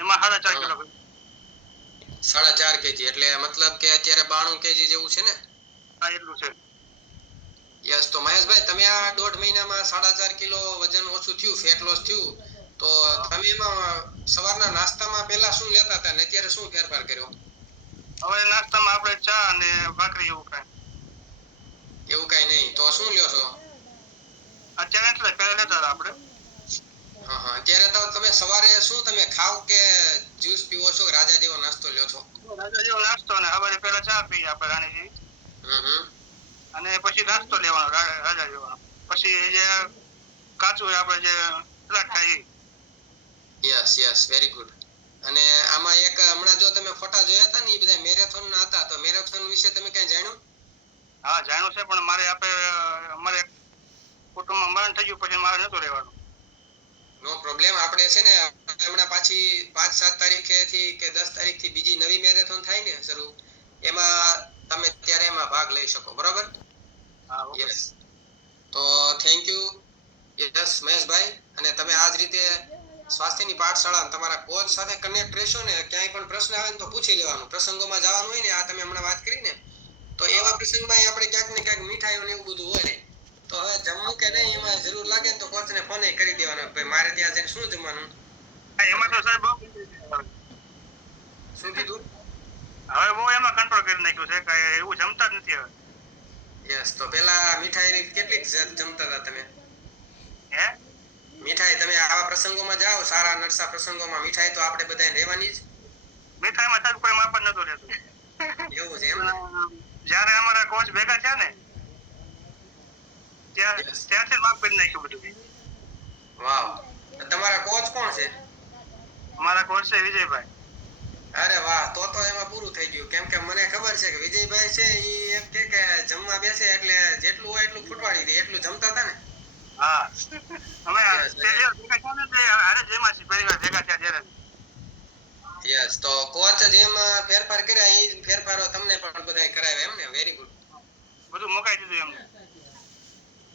એમાં સાડા ચાર કિલો સાડા ચાર કેજી એટલે મતલબ કે અત્યારે બાણું કેજી જેવું છે ને? હા એટલું છે. યસ તો મહેશભાઈ તમે આ દોઢ મહિનામાં સાડા ચાર કિલો વજન ઓછું થયું ફેટ લોસ થયું તો તમે એમાં સવારના નાસ્તામાં પહેલા શું લેતા હતા ને અત્યારે શું ફેરફાર કર્યો? હવે નાસ્તામાં આપણે ચા અને ભાખરી એવું કાંઈ. એવું કાંઈ નહીં તો શું લ્યો છો? અત્યારે એટલે પહેલા લેતા હતા આપણે હા હા અત્યારે તો તમે સવારે શું તમે ખાવ કે જ્યુસ પીવો છો કે રાજા જેવો નાસ્તો લ્યો છો? રાજા જેવો નાસ્તો અને સવારે પેલા ચા પી આપણે રાણી જેવી હમ. અને પછી નાસ્તો લેવાનો રાજા જેવાનો પછી જે કાચું હોય આપણે જે સલાડ ખાઈ યસ યસ વેરી ગુડ અને આમાં એક હમણાં જો તમે ફોટા જોયા હતા ને એ બધા મેરેથોન ના હતા તો મેરેથોન વિશે તમે કઈ જાણ્યું? હા જાણ્યું છે પણ મારે આપણે અમારે કુટુંબમાં મરણ થઈ ગયું પછી મારે નતું રહેવાનું. નો પ્રોબ્લેમ આપણે છે ને હમણાં પાછી પાંચ સાત તારીખે થી કે દસ તારીખથી બીજી નવી મેરેથોન થાય ને શરૂ એમાં તમે ત્યારે એમાં ભાગ લઈ શકો બરાબર? હા યસ તો થેન્ક યુ યસ મહેશભાઈ. અને તમે આ જ રીતે સ્વાસ્થ્યની પાઠશાળા તમારા કોચ સાથે કનેક્ટ રહેશો ને ક્યાંય પણ પ્રશ્ન આવે ને તો પૂછી લેવાનું. પ્રસંગોમાં જવાનું હોય ને આ તમે હમણાં વાત કરી ને તો એવા પ્રસંગમાં આપણે ક્યાંક ને ક્યાંક મીઠાઈઓ ને એવું બધું હોય નહીં એમાં જરૂર લાગે ને તો કોચને ફોન કરી દેવાનો. ભાઈ મારે ત્યાં જઈને શું જમવાનું? એમાં તો સાહેબ શું કીધું? હવે બહુ એમાં કંટ્રોલ કરી નાખ્યું છે કે એવું જમતા જ નથી હવે. યસ તો પેલા મીઠાઈ કેટલીક જમતા હતા તમે? હે? મીઠાઈ તમે આવા પ્રસંગોમાં જાઓ સારા નરસા પ્રસંગોમાં મીઠાઈ તો આપણે બધાને રહેવાની જ. મીઠાઈમાં સાહેબ કોઈ માપન નતું રહેતું. એવું છે એમ જ્યારે અમારા કોચ ભેગા થયા ને ત્યાં ત્યાંથી લોક કરી નાખ્યું બધું. વાહ તમારા કોચ કોણ છે? અમારા કોચ છે વિજયભાઈ. અરે વાહ તો તો એમાં પૂરું થઈ ગયું. કેમ કે મને ખબર છે કે વિજયભાઈ છે એ એમ કે કે જમવા બેસે એટલે જેટલું હોય એટલું ફૂટવાડી દે. એટલું જમતા હતા ને? હા. અમે પહેલી વાર ભેગા થયા ને તે હારે જ એમાં પહેલી વાર ભેગા થયા ત્યારે. યસ તો કોચ જેમ ફેરફાર કર્યા. એ ફેરફારો તમને પણ બધાય કરાવ્યા એમ ને? વેરી ગુડ બધું મુકાઈ દીધું એમને.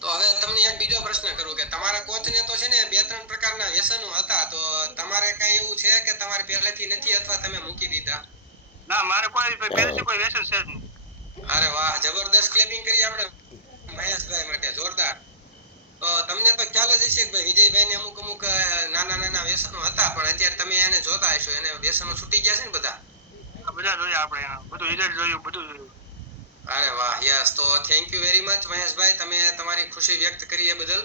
તો હવે તમને એક બીજો પ્રશ્ન કરું કે તમારા કોચને તો છે ને બે ત્રણ પ્રકારના વ્યસનો હતા તો તમારે કઈ એવું છે કે તમારે પહેલેથી નથી અથવા તમે મૂકી દીધા? ના મારે કોઈ પહેલેથી કોઈ વ્યસન છે જ નહીં. અરે વાહ જબરદસ્ત ક્લેપિંગ કરી આપણે. મહેશભાઈ માટે જોરદાર. તો તમને તો ખ્યાલ જ હશે કે ભાઈ વિજયભાઈ ને અમુક અમુક નાના નાના વ્યસનો હતા પણ અત્યારે તમે એને જોતા હશો એને વ્યસનો છૂટી ગયા છે ને બધા? બધા જોયા આપણે બધું રિઝલ્ટ જોયું બધું જોયું. અરે વાહ યસ. તો થેન્ક યુ વેરી મચ મહેશભાઈ. તમે તમારી ખુશી વ્યક્ત કરી એ બદલ.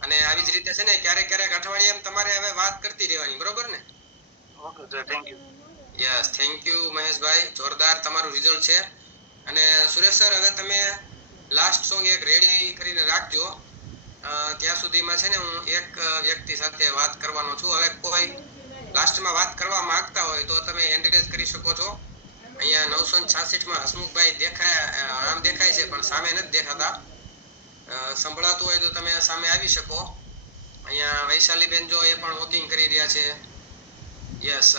અને આવી જ રીતે છે ને ક્યારેક ક્યારેક અઠવાડિયામાં તમારે હવે વાત કરતી રહેવાની બરોબર ને? Okay sir thank you yes thank you મહેશભાઈ. જોરદાર તમારું રિઝલ્ટ છે. અને સુરેશ સર હવે તમે લાસ્ટ સોંગ એક રેડી કરીને રાખજો. ત્યાં સુધીમાં છે ને હું એક વ્યક્તિ સાથે વાત કરવાનો છું. હવે કોઈ લાસ્ટમાં વાત કરવા માંગતા હોય તો તમે હેન્ડ કરી શકો છો. અહીંયા નવસો છાસઠમાં હસમુખભાઈ દેખાય આમ દેખાય છે, પણ સામે નથી દેખાતા. સંભળાતું હોય તો તમે સામે આવી શકો. અહીંયા વૈશાલીબેન જો એ પણ વોકિંગ કરી રહ્યા છે. યસ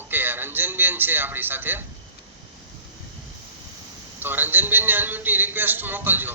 ઓકે રંજનબેન છે આપણી સાથે. તો રંજનબેનની અનમ્યુટની રિક્વેસ્ટ મોકલજો.